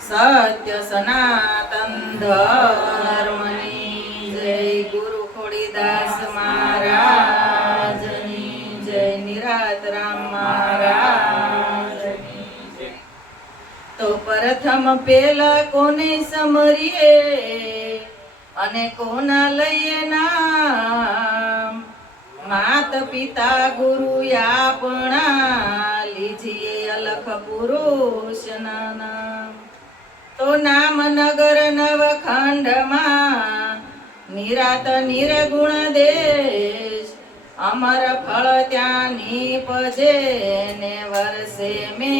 સત્ય સનાતન ધર્મની જય. ગુરુ ખોડીદાસ મહારાજની જય. નિરાત રામ મહારાજની તો પ્રથમ પેલા કોને સમરીએ? અને કોના લઈએ નામ માત પિતા ગુરુ આપણા લીજીએ અલખ પુરુષના નામ તો નામ નગર નવખંડમાં નિરાત નિર્ગુણ દેશ, અમર ફળ ત્યાં નીપજે ને વરસે મે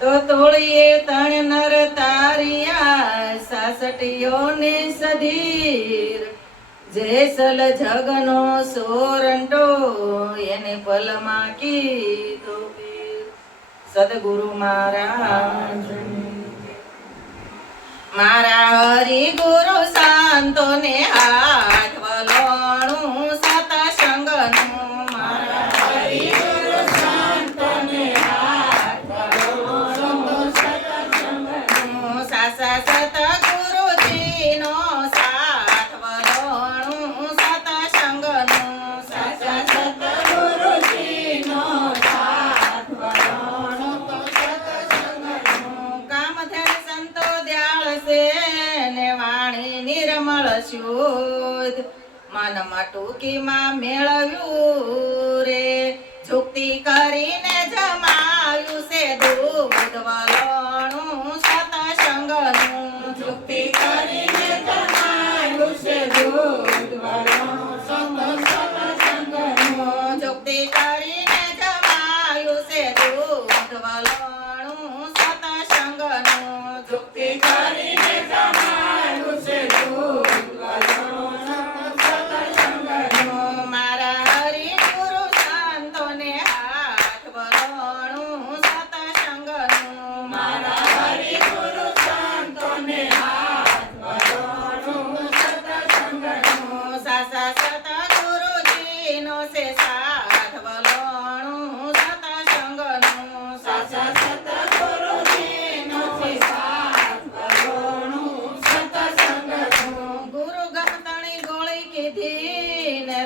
તો તોળીએ તણ નર તારિયા, સાસટીઓને સધીર જેસલ જગનો સોરંટો એને પલમાં કીધો સદગુરુ મારા મારા હરિ ગુરુ સંતોને હાથ વલોણું સતસંગનું મારા હરિ ગુરુ સંતોને હાથ વલોણું સતસંગનું સાસા ને વાણી નિર્મળ શુદ્ધ મનમાં ટૂંકીમાં મેળવ્યું રે. જુક્તિ કરીને જમાયું છે દૂધ વલોણું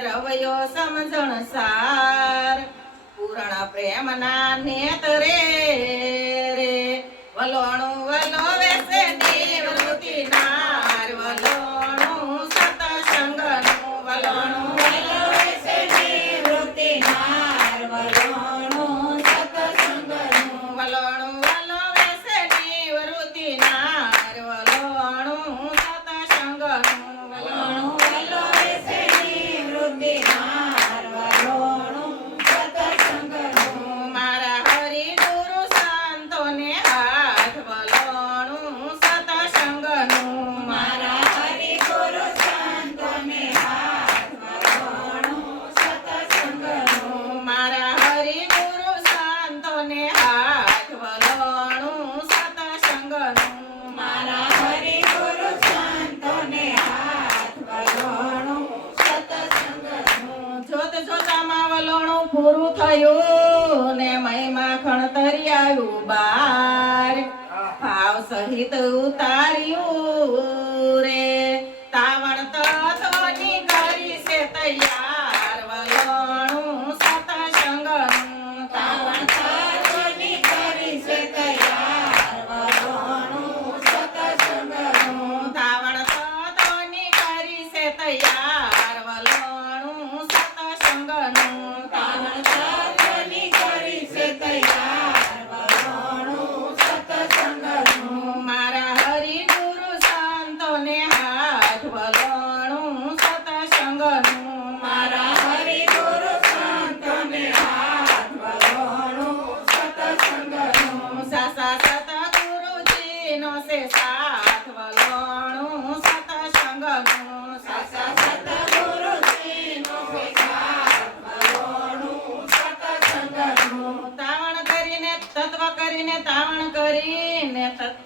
રવયો સમજણ સાર પૂર્ણ પ્રેમના નેતરે રે વલોણું થયું ને મહિમા ખણતરી આવ્યું બાર ભાવ સહિત ઉતાર્યું.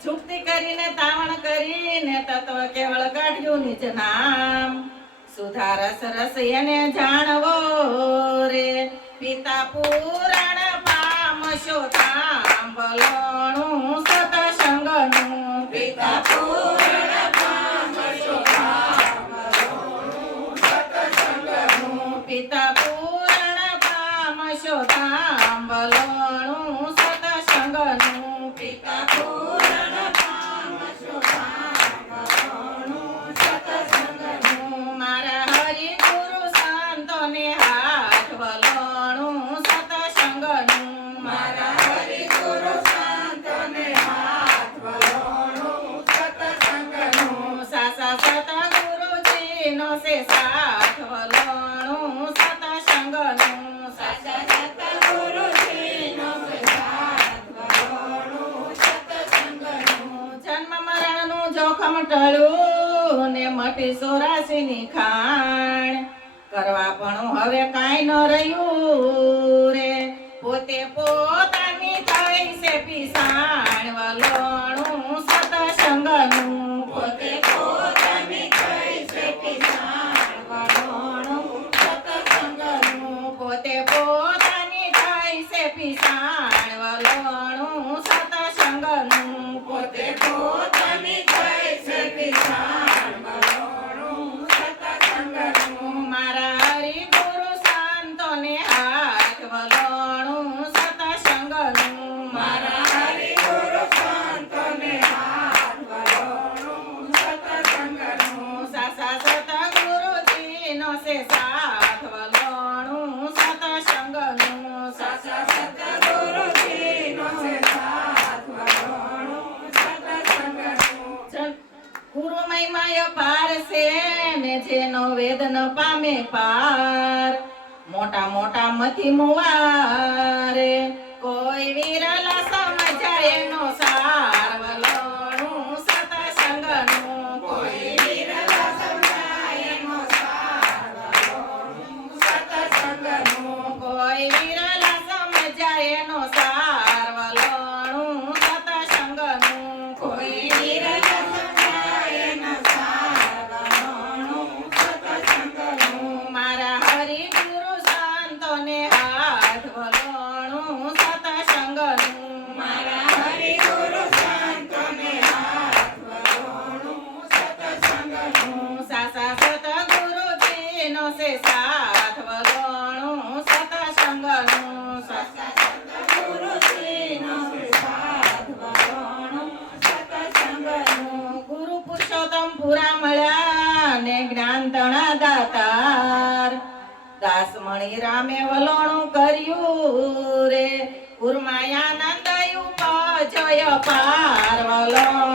છુપતી કરીને તાવણ કરીને તત્વ કેવળ કાઢ્યું નિજ નામ. સુધાર સરસ એને જાણવો રે. પિતા પુરાણ પામશો તાંભલોણું સત સંગનું પિતા પુરાણ પામશો તાંભલોણું સત પિતા પુરાણ પામશો તાંભલોણું ખમટળું ને મટી સોરાસી ની ખાણ. કરવા પણ હવે કાંઈ ન રહ્યું રે. પોતે પો પાસે સાથ પાર છે ને જેનો વેદન પામે પાર, મોટા મોટા મથી મુવારે, કોઈ વિરલા સમજાય નો રામે વલણું કર્યું રે. ઉર્માયા નંદયું જય પાર વલોણ.